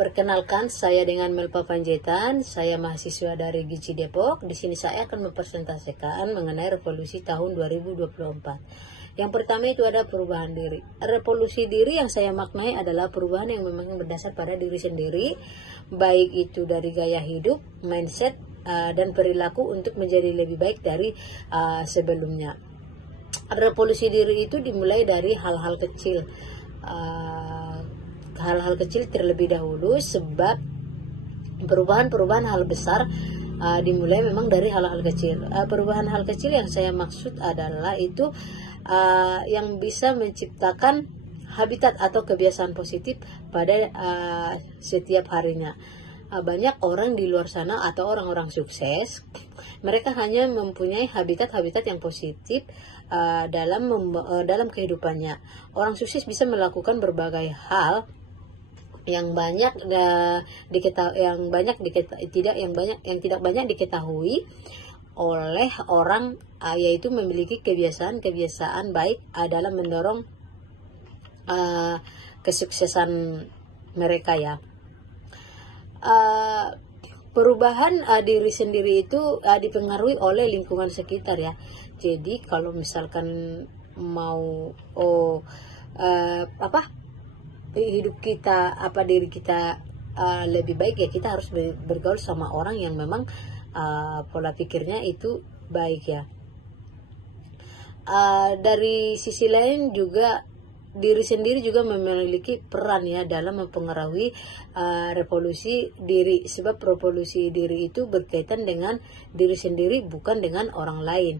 Perkenalkan, saya dengan Melpa Panjaitan. Saya mahasiswa dari GICI Depok. Di sini saya akan mempresentasikan mengenai revolusi tahun 2024. Yang pertama itu ada perubahan diri. Revolusi diri yang saya maknai adalah perubahan yang memang berdasar pada diri sendiri, baik itu dari gaya hidup, mindset, dan perilaku untuk menjadi lebih baik dari sebelumnya. Revolusi diri itu dimulai dari hal-hal kecil. Hal-hal kecil terlebih dahulu, sebab perubahan hal besar dimulai memang dari hal-hal kecil. Perubahan hal kecil yang saya maksud adalah itu yang bisa menciptakan habitat atau kebiasaan positif pada setiap harinya. Banyak orang di luar sana atau orang-orang sukses, mereka hanya mempunyai habitat-habitat yang positif dalam kehidupannya. Orang sukses bisa melakukan berbagai hal yang tidak banyak diketahui oleh orang, yaitu memiliki kebiasaan baik dalam mendorong kesuksesan mereka ya. Perubahan diri sendiri itu dipengaruhi oleh lingkungan sekitar ya. Jadi kalau misalkan mau hidup kita, diri kita lebih baik ya, kita harus bergaul sama orang yang memang pola pikirnya itu baik ya. Dari sisi lain juga, diri sendiri juga memiliki peran ya dalam mempengaruhi revolusi diri, sebab revolusi diri itu berkaitan dengan diri sendiri, bukan dengan orang lain.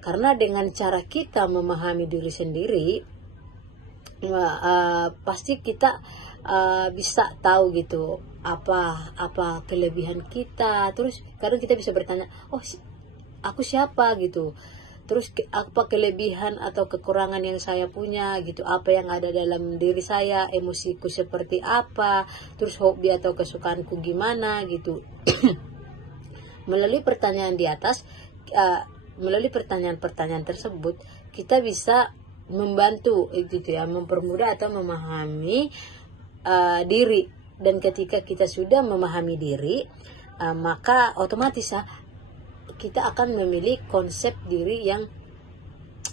Karena dengan cara kita memahami diri sendiri, pasti kita bisa tahu gitu apa kelebihan kita. Terus kadang kita bisa bertanya, oh aku siapa gitu, terus apa kelebihan atau kekurangan yang saya punya gitu, apa yang ada dalam diri saya, emosiku seperti apa, terus hobi atau kesukaanku gimana gitu. Melalui pertanyaan di atas, melalui pertanyaan-pertanyaan tersebut, kita bisa membantu gitu ya, mempermudah atau memahami diri. Dan ketika kita sudah memahami diri, maka otomatis kita akan memiliki konsep diri yang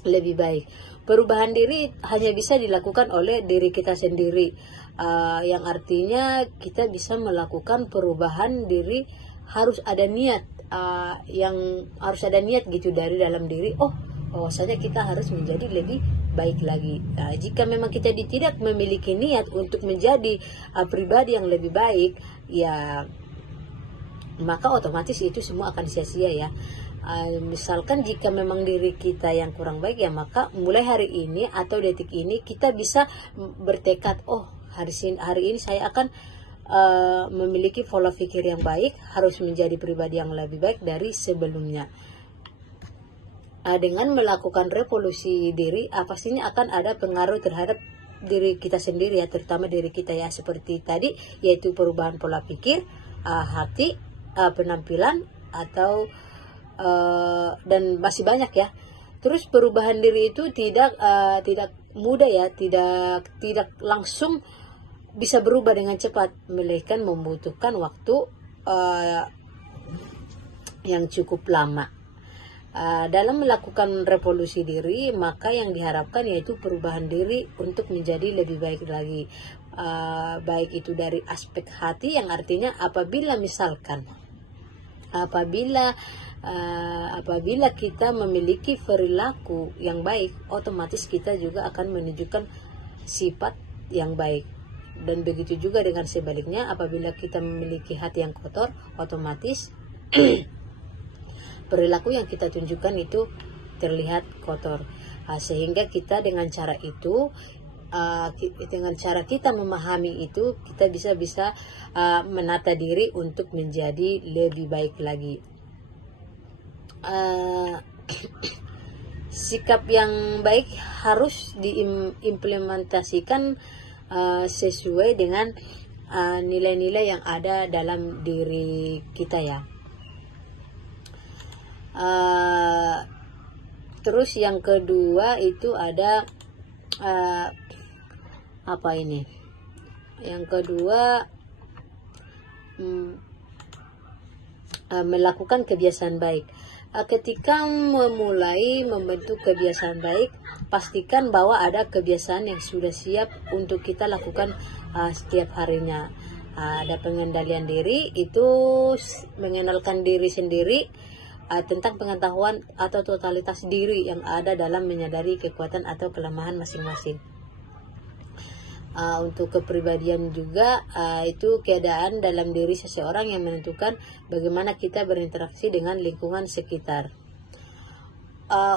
lebih baik. Perubahan diri hanya bisa dilakukan oleh diri kita sendiri, yang artinya kita bisa melakukan perubahan diri harus ada niat, harus ada niat gitu dari dalam diri. Bahwasanya kita harus menjadi lebih baik lagi. Jika memang kita tidak memiliki niat untuk menjadi pribadi yang lebih baik, ya maka otomatis itu semua akan sia-sia ya. Misalkan jika memang diri kita yang kurang baik ya, maka mulai hari ini atau detik ini kita bisa bertekad, hari ini saya akan memiliki pola pikir yang baik, harus menjadi pribadi yang lebih baik dari sebelumnya. Dengan melakukan revolusi diri, pastinya akan ada pengaruh terhadap diri kita sendiri ya, terutama diri kita ya, seperti tadi, yaitu perubahan pola pikir, hati, penampilan, atau dan masih banyak ya. Terus perubahan diri itu tidak mudah ya, tidak langsung bisa berubah dengan cepat, melainkan membutuhkan waktu yang cukup lama. Dalam melakukan revolusi diri, maka yang diharapkan yaitu perubahan diri untuk menjadi lebih baik lagi, baik itu dari aspek hati, yang artinya apabila kita memiliki perilaku yang baik, otomatis kita juga akan menunjukkan sifat yang baik. Dan begitu juga dengan sebaliknya, apabila kita memiliki hati yang kotor, otomatis perilaku yang kita tunjukkan itu terlihat kotor. Sehingga kita dengan cara itu, dengan cara kita memahami itu, kita bisa menata diri untuk menjadi lebih baik lagi. Sikap yang baik harus diimplementasikan sesuai dengan nilai-nilai yang ada dalam diri kita ya. Terus yang kedua itu ada Yang kedua melakukan kebiasaan baik. Ketika memulai membentuk kebiasaan baik, pastikan bahwa ada kebiasaan yang sudah siap untuk kita lakukan setiap harinya. Ada pengendalian diri, itu mengenalkan diri sendiri, tentang pengetahuan atau totalitas diri yang ada dalam menyadari kekuatan atau kelemahan masing-masing. Untuk kepribadian juga, itu keadaan dalam diri seseorang yang menentukan bagaimana kita berinteraksi dengan lingkungan sekitar.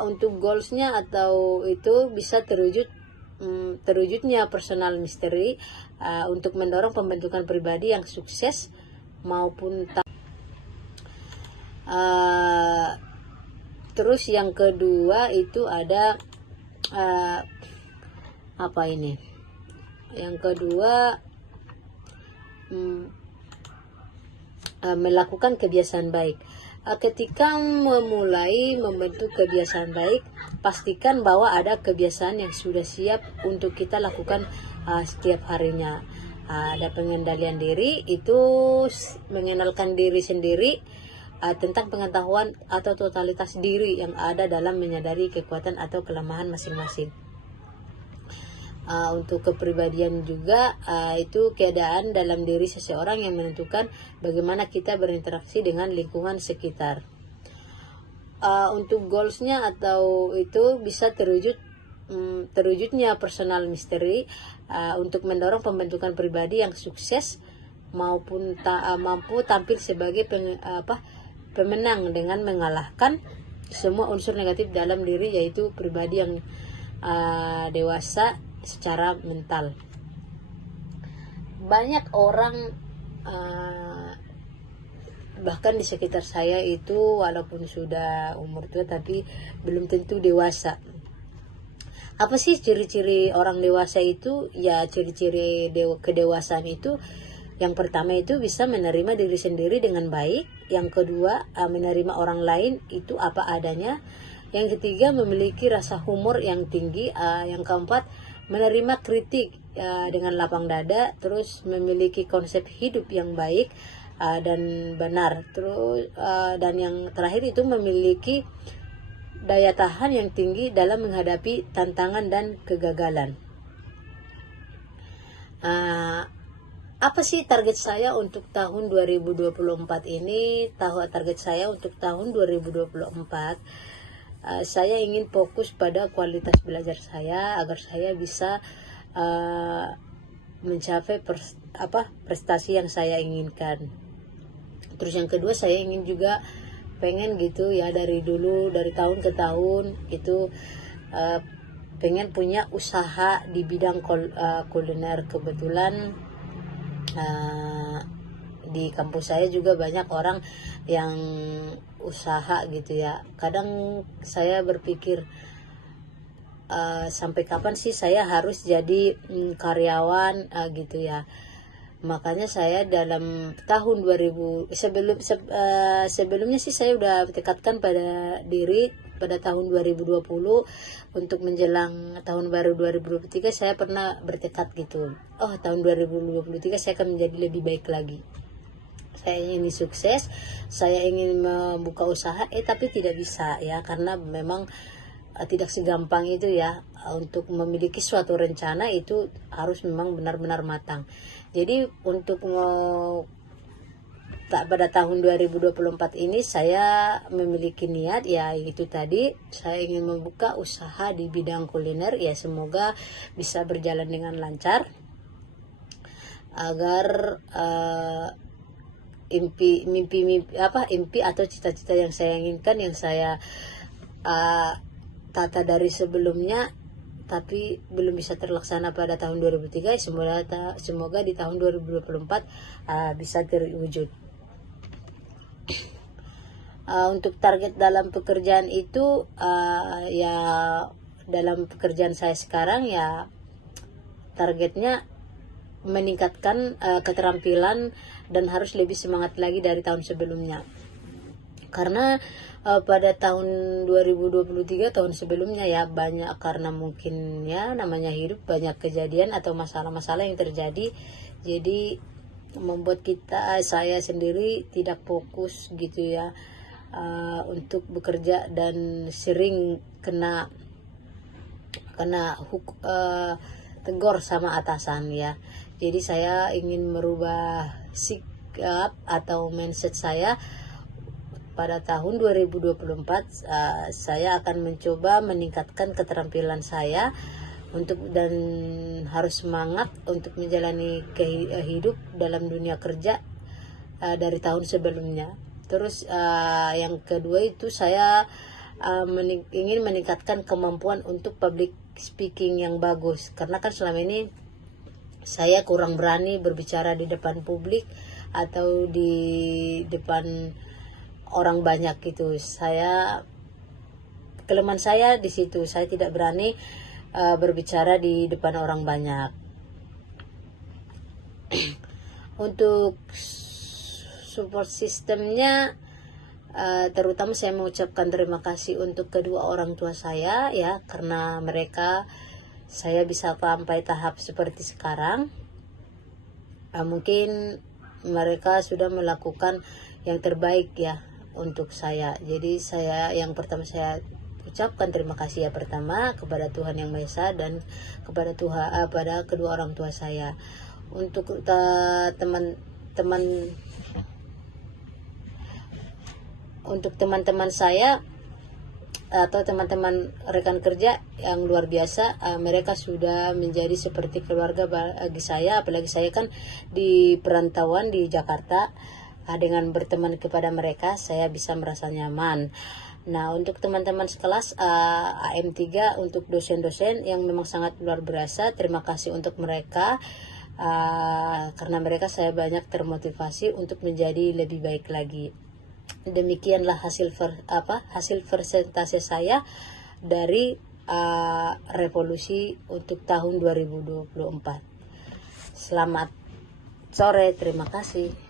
Untuk goalsnya atau itu bisa terwujudnya personal mystery, untuk mendorong pembentukan pribadi yang sukses maupun terus yang kedua itu ada apa ini? Yang kedua, melakukan kebiasaan baik. Ketika memulai membentuk kebiasaan baik, pastikan bahwa ada kebiasaan yang sudah siap untuk kita lakukan setiap harinya. Ada pengendalian diri, itu mengenalkan diri sendiri, tentang pengetahuan atau totalitas diri yang ada dalam menyadari kekuatan atau kelemahan masing-masing. Untuk kepribadian juga, itu keadaan dalam diri seseorang yang menentukan bagaimana kita berinteraksi dengan lingkungan sekitar. Untuk goalsnya atau itu bisa terwujudnya personal mystery, untuk mendorong pembentukan pribadi yang sukses maupun mampu tampil sebagai pemenang dengan mengalahkan semua unsur negatif dalam diri, yaitu pribadi yang dewasa secara mental. Banyak orang bahkan di sekitar saya itu walaupun sudah umur tua tapi belum tentu dewasa. Apa sih ciri-ciri orang dewasa itu? Ya, ciri-ciri kedewasaan itu, yang pertama itu bisa menerima diri sendiri dengan baik. Yang kedua, menerima orang lain itu apa adanya. Yang ketiga, memiliki rasa humor yang tinggi. Yang keempat, menerima kritik dengan lapang dada. Terus memiliki konsep hidup yang baik dan benar. Terus dan yang terakhir itu memiliki daya tahan yang tinggi dalam menghadapi tantangan dan kegagalan. Apa sih target saya untuk tahun 2024 ini? Target saya untuk tahun 2024, saya ingin fokus pada kualitas belajar saya agar saya bisa mencapai prestasi yang saya inginkan. Terus yang kedua, saya ingin juga pengen gitu ya, dari tahun ke tahun itu pengen punya usaha di bidang kuliner. Kebetulan di kampus saya juga banyak orang yang usaha gitu ya. Kadang saya berpikir sampai kapan sih saya harus jadi karyawan gitu ya. Makanya saya dalam tahun 2000 sebelumnya sih saya udah tekadkan pada diri pada tahun 2020 untuk menjelang tahun baru 2023 saya pernah bertekad gitu. Tahun 2023 saya akan menjadi lebih baik lagi. Saya ingin sukses, saya ingin membuka usaha, tapi tidak bisa ya, karena memang tidak segampang itu ya. Untuk memiliki suatu rencana itu harus memang benar-benar matang. Jadi untuk pada tahun 2024 ini saya memiliki niat ya, itu tadi saya ingin membuka usaha di bidang kuliner ya. Semoga bisa berjalan dengan lancar agar impi atau cita-cita yang saya inginkan, yang saya tata dari sebelumnya tapi belum bisa terlaksana pada tahun 2003, semoga di tahun 2024 bisa terwujud. Untuk target dalam pekerjaan itu ya, dalam pekerjaan saya sekarang ya targetnya meningkatkan keterampilan dan harus lebih semangat lagi dari tahun sebelumnya. Karena pada tahun 2023 tahun sebelumnya ya banyak, karena mungkin ya namanya hidup banyak kejadian atau masalah-masalah yang terjadi. Jadi membuat saya sendiri tidak fokus gitu ya, untuk bekerja, dan sering kena tegur sama atasan ya. Jadi saya ingin merubah sikap atau mindset saya. Pada tahun 2024 saya akan mencoba meningkatkan keterampilan saya dan harus semangat untuk menjalani hidup dalam dunia kerja dari tahun sebelumnya. Terus yang kedua itu saya ingin meningkatkan kemampuan untuk public speaking yang bagus, karena kan selama ini saya kurang berani berbicara di depan publik atau di depan orang banyak gitu. Kelemahan saya di situ, saya tidak berani berbicara di depan orang banyak. Untuk support sistemnya, terutama saya mengucapkan terima kasih untuk kedua orang tua saya ya, karena mereka saya bisa sampai tahap seperti sekarang. Mungkin mereka sudah melakukan yang terbaik ya untuk saya. Jadi yang pertama saya ucapkan terima kasih ya, pertama kepada Tuhan Yang Maha Esa dan kepada pada kedua orang tua saya. Untuk teman-teman saya atau teman-teman rekan kerja yang luar biasa, mereka sudah menjadi seperti keluarga bagi saya, apalagi saya kan di perantauan di Jakarta. Dengan berteman kepada mereka saya bisa merasa nyaman. Nah, untuk teman-teman sekelas AM3, untuk dosen-dosen yang memang sangat luar biasa, terima kasih untuk mereka, karena mereka saya banyak termotivasi untuk menjadi lebih baik lagi. Demikianlah hasil presentasi saya dari revolusi untuk tahun 2024. Selamat sore, terima kasih.